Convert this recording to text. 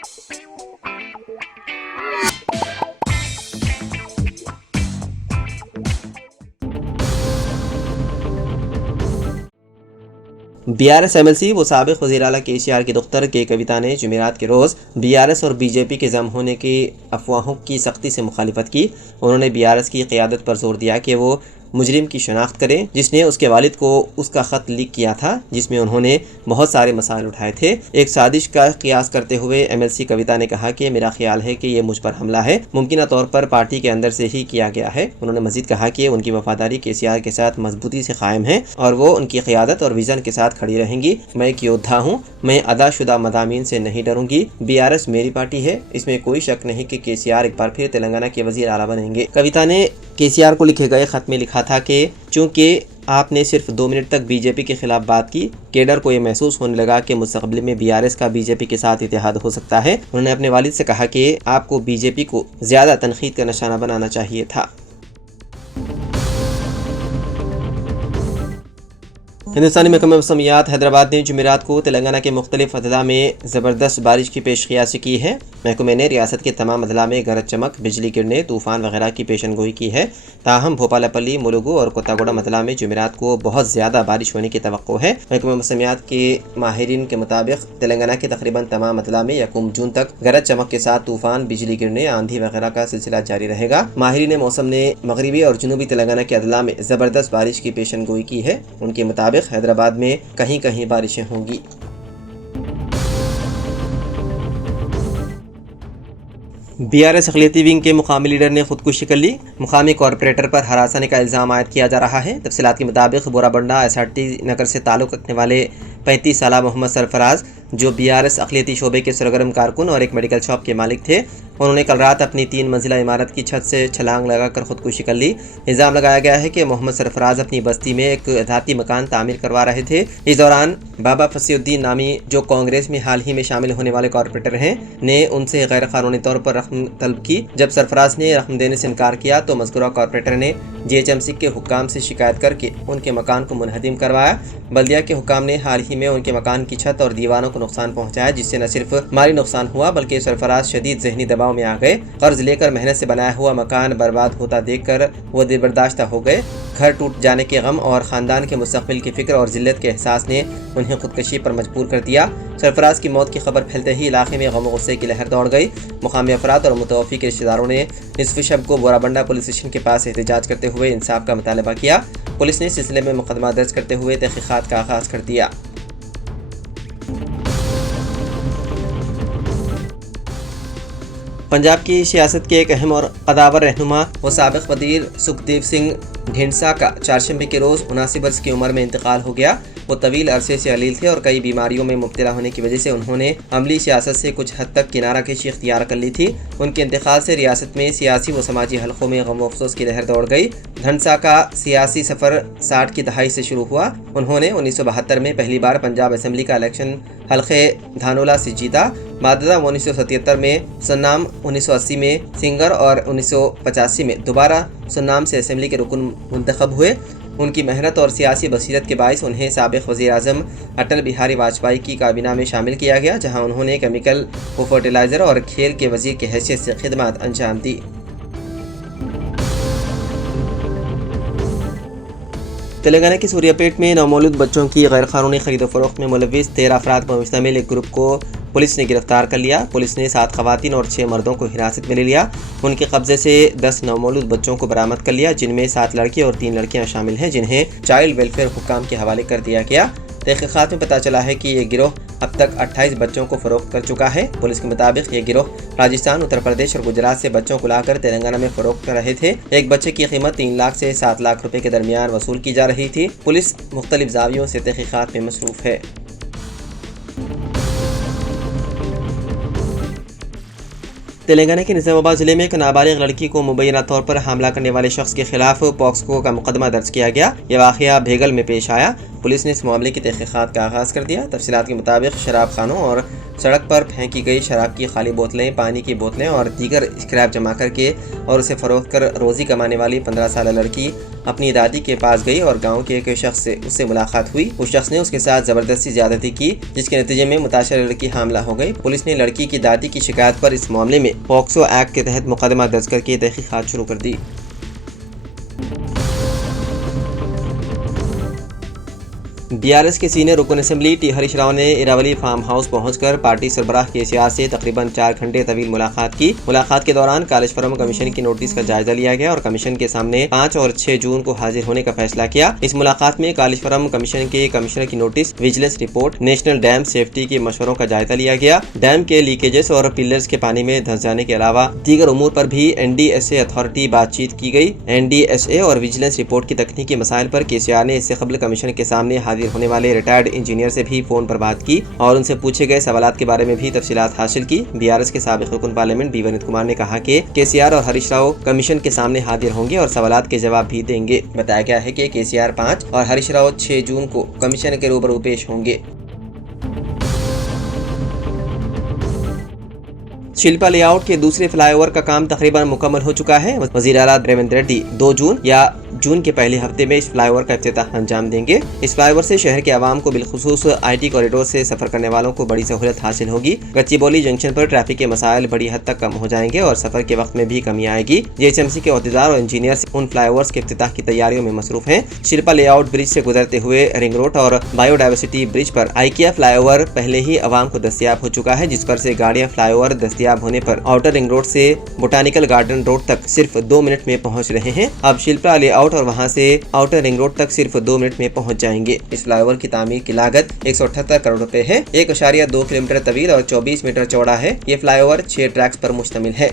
BRS MLC वो साबिक़ वज़ीर आला KCR की दुख्तर के कविता ने जुमेरात के रोज़ BRS और BJP के जम होने की अफवाहों की सख्ती से मुखालिफत की। उन्होंने BRS की क़यादत पर जोर दिया कि वो मुजरिम की शनाख्त करें जिसने उसके वालिद को उसका ख़त लीक किया था, जिसमें उन्होंने बहुत सारे मसाइल उठाए थे। एक साजिश का क़ियास करते हुए MLC कविता ने कहा कि मेरा ख्याल है कि ये मुझ पर हमला है, मुमकिन तौर पर पार्टी के अंदर से ही किया गया है। उन्होंने मज़ीद कहा कि उनकी वफादारी KCR के साथ मजबूती से कायम है और वो उनकी क़यादत और विज़न के साथ खड़ी रहेंगी। मैं एक योद्धा हूँ, मैं अदाशुदा मदामीन से नहीं डरूंगी। BRS मेरी पार्टी है, इसमें कोई शक नहीं कि KCR एक बार फिर तेलंगाना के वज़ीर आला बनेंगे। कविता ने KCR को लिखे गए ख़त में लिखा था कि चूँकि आपने सिर्फ 2 मिनट तक BJP के खिलाफ बात की, केडर को ये महसूस होने लगा कि मुस्तक़बिल में BRS का BJP के साथ इत्तेहाद हो सकता है। उन्होंने अपने वालिद से कहा कि आपको BJP को ज़्यादा तनक़ीद का निशाना बनाना चाहिए था। हिंदुस्तानी महकमा मौसमियात हैदराबाद ने जुमेरात को तेलंगाना के मुख्तलिफ अजला में ज़बरदस्त बारिश की पेशकयासी की है। महकमे ने रियासत के तमाम अजला में गरज चमक, बिजली गिरने, तूफ़ान वगैरह की पेशन गोई की है। ताहम भोपालपल्ली, मुलुगु और कोत्तागुडा अजला में जुमेरात को बहुत ज़्यादा बारिश होने की तवक्को है। महकमा मौसमियात के माहिरीन के मुताबिक तेलंगाना के तकरीबन तमाम अजला में 1 जून तक गरज चमक के साथ तूफ़ान, बिजली गिरने, आंधी वगैरह का सिलसिला जारी रहेगा। माहिरीन मौसम ने मगरबी और जनूबी तेलंगाना के अजला में ज़बरदस्त बारिश की पेशन गोई की है। उनके मुताबिक हैदराबाद में कहीं कहीं बारिशें होंगी। BRS अक़लियती विंग के मुकामी लीडर ने खुदकुशी कर ली। मुकामी कॉरपोरेटर पर हरासने का इल्ज़ाम आयद किया जा रहा है। तफसीलात के मुताबिक बोराबंडा SRT नगर से ताल्लुक़ रखने वाले 35 साला मोहम्मद सरफराज, जो BRS अक़लियती शोबे के सरगर्म कारकुन और एक मेडिकल शॉप के मालिक थे, उन्होंने कल रात अपनी 3 मंजिला इमारत की छत से छलांग लगाकर खुदकुशी कर ली। इल्ज़ाम लगाया गया है कि मोहम्मद सरफराज अपनी बस्ती में एक धाती मकान तामीर करवा रहे थे। इस दौरान बाबा फसीउद्दीन नामी, जो कांग्रेस में हाल ही में शामिल होने वाले कॉरपोरेटर हैं, ने उनसे गैर कानूनी तौर पर रकम तलब की। जब सरफराज ने रकम देने से इनकार किया तो मज़कूरा कॉरपोरेटर ने GHMC के हुक्काम से शिकायत करके उनके मकान को मुनहदिम करवाया। बल्दिया के हुक्काम ने हाल ही में उनके मकान की छत और दीवारों को नुकसान पहुँचाया, जिससे न सिर्फ माली नुकसान हुआ बल्कि सरफराज शदीद जहनी दबाव में आ गए। कर्ज लेकर मेहनत से बनाया हुआ मकान बर्बाद होता देखकर वो दिलबर्दाश्त हो गए। घर टूट जाने के गम और ख़ानदान के मुस्तक़बिल की फ़िक्र और ज़िल्लत के एहसास ने उन्हें खुदकशी पर मजबूर कर दिया। सरफराज की मौत की खबर फैलते ही इलाके में गम गुस्से की लहर दौड़ गई। मुकामी अफराद और मुतवफ़ी के रिश्तेदारों ने निसफ़ शब को बोराबंडा पुलिस स्टेशन के पास एहतजाज करते हुए इंसाफ का मुतालबा किया। पुलिस ने सिलसिले में मुकदमा दर्ज करते हुए तहक़ीक़ात का आगाज़ कर दिया। पंजाब की सियासत के एक अहम और कदावर रहनुमा व साबिक़ वज़ीर सुखदेव सिंह ढींढसा का 4 शंबे के रोज़ 79 वर्ष की उम्र में इंतकाल हो गया। वो तवील अरसे से अलील थे और कई बीमारियों में मुब्तला होने की वजह से उन्होंने अमली सियासत से कुछ हद तक किनारा कशी इख्तियार कर ली थी। उनके इंतकाल से रियासत में सियासी व समाजी हलकों में गम अफसोस की लहर दौड़ गई। ढींढसा का सियासी सफ़र 60 की दहाई से शुरू हुआ। उन्होंने 1972 में पहली बार पंजाब असम्बली का इलेक्शन हल्के धानोला से जीता। माददा 1977 में, सन्नाम 1980 में, सिंगर और 1985 में दोबारा सन्नाम से असम्बली के रुकन मुंतखब हुए। उनकी मेहनत और सियासी बसीरत के बायस उन्हें साबिक़ वज़ीर आज़म अटल बिहारी वाजपेयी की काबीना में शामिल किया गया, जहां उन्होंने केमिकल व फर्टिलाइज़र और खेल के वज़ीर की हैसियत से खिदमत अंजाम दी। तेलंगाना के सूर्यापेट में नवमौलूद बच्चों की गैरकानूनी खरीद फरोख्त में मुलविस 13 अफराद पर मुश्तमिल एक ग्रुप को पुलिस ने गिरफ्तार कर लिया। पुलिस ने 7 खवातीन और 6 मर्दों को हिरासत में ले लिया। उनके कब्जे से 10 नवमौलूद बच्चों को बरामद कर लिया, जिनमें 7 लड़के और 3 लड़कियां शामिल हैं, जिन्हें चाइल्ड वेलफेयर हुक्काम के हवाले कर दिया गया। तहक़ीक़ात में पता चला है कि ये गिरोह अब तक 28 बच्चों को फ़रोख्त कर चुका है। पुलिस के मुताबिक ये गिरोह राजस्थान, उत्तर प्रदेश और गुजरात से बच्चों को लाकर तेलंगाना में फ़रोख्त कर रहे थे। एक बच्चे की कीमत 3 लाख से 7 लाख रुपए के दरमियान वसूल की जा रही थी। पुलिस मुख्तलिफ ज़ावियों से तहक़ीक़ात में मसरूफ़ है। तेलंगाना के निज़ामाबाद ज़िले में एक नाबालिग लड़की को मुबैना तौर पर हमला करने वाले शख्स के खिलाफ पॉक्सको का मुकदमा दर्ज किया गया। यह वाक़या भेगल में पेश आया। पुलिस ने इस मामले की तहकीकात का आगाज़ कर दिया। तफसीलात के मुताबिक शराब खानों और सड़क पर फेंकी गई शराब की खाली बोतलें, पानी की बोतलें और दीगर स्क्रैप जमा करके और उसे फरोख्त कर रोज़ी कमाने वाली 15 साल लड़की अपनी दादी के पास गई और गांव के एक शख्स से उससे मुलाकात हुई। उस शख्स ने उसके साथ ज़बरदस्ती ज्यादती की, जिसके नतीजे में मुताशर लड़की हामला हो गई। पुलिस ने लड़की की दादी की शिकायत पर इस मामले में पॉक्सो एक्ट के तहत मुकदमा दर्ज करके तहकीकात शुरू कर दी। बीआरएस के सीनियर रुकन असम्बली टी हरीश राव ने इरावली फार्म हाउस पहुंचकर पार्टी सरबराह केसीआर से तकरीबन 4 घंटे तवील मुलाकात की। मुलाकात के दौरान कालेजफरम कमीशन की नोटिस का जायजा लिया गया और कमीशन के सामने 5 और 6 जून को हाजिर होने का फैसला किया। इस मुलाकात में कालेजफरम कमीशन के कमिश्नर की notice, vigilance report, national dam safety के मशवरों का जायजा लिया गया। डैम के लीकेजेस और पिलर्स के पानी में धंस जाने के अलावा दीगर उमूर पर भी NDSA अथॉरिटी बातचीत की गई। NDSA और विजिलेंस रिपोर्ट की तकनीकी मसाइल पर केसीआर ने इससे कबल कमीशन के सामने हाजिर होने वाले रिटायर्ड इंजीनियर से भी फोन पर बात की और उनसे पूछे गए सवालात के बारे में भी तफसीलात हासिल की। बीआरएस के साबिक रुकन पार्लियामेंट बी विनीत कुमार ने कहा कि केसीआर और हरीश राव कमीशन के सामने हाजिर होंगे और सवालात के जवाब भी देंगे। बताया गया है कि केसीआर 5 और हरीश राव 6 जून को कमीशन के रूबरू पेश होंगे। शिल्पा लेआउट के दूसरे फ्लाईओवर का काम तकरीबन मुकम्मल हो चुका है। वज़ीर आला रेवंत रेड्डी 2 जून या जून के पहले हफ्ते में इस फ्लाईओवर का इफ्तिताह अंजाम देंगे। इस फ्लाईओवर से शहर के आवाम को बिलखुसूस IT कॉरिडोर से सफर करने वालों को बड़ी सहूलत हासिल होगी। गच्चीबौली जंक्शन पर ट्रैफिक के मसाइल बड़ी हद तक कम हो जाएंगे और सफर के वक्त में भी कमी आएगी। JHMC के अहदेदार और इंजीनियर उन फ्लाईओवर्स के इफ्तिताह की तैयारियों में मसरूफ हैं। शिल्पा लेआउट ब्रिज से गुजरते हुए रिंग रोड और बायोडाइवर्सिटी ब्रिज पर IKEA फ्लाईओवर पहले ही आवाम को दस्तयाब हो चुका है, जिस पर से गाड़ियां फ्लाईओवर दस्तयाब होने पर आउटर रिंग रोड से बोटानिकल गार्डन रोड तक सिर्फ 2 मिनट में पहुंच रहे हैं। अब शिल्पा लेआउट और वहां से आउटर रिंग रोड तक सिर्फ 2 मिनट में पहुंच जाएंगे। इस फ्लाईओवर की तामीर की लागत 178 करोड़ रुपए है। 1.2 किलोमीटर तवील और 24 मीटर चौड़ा है। ये फ्लाईओवर 6 ट्रैक्स पर मुश्तमिल है।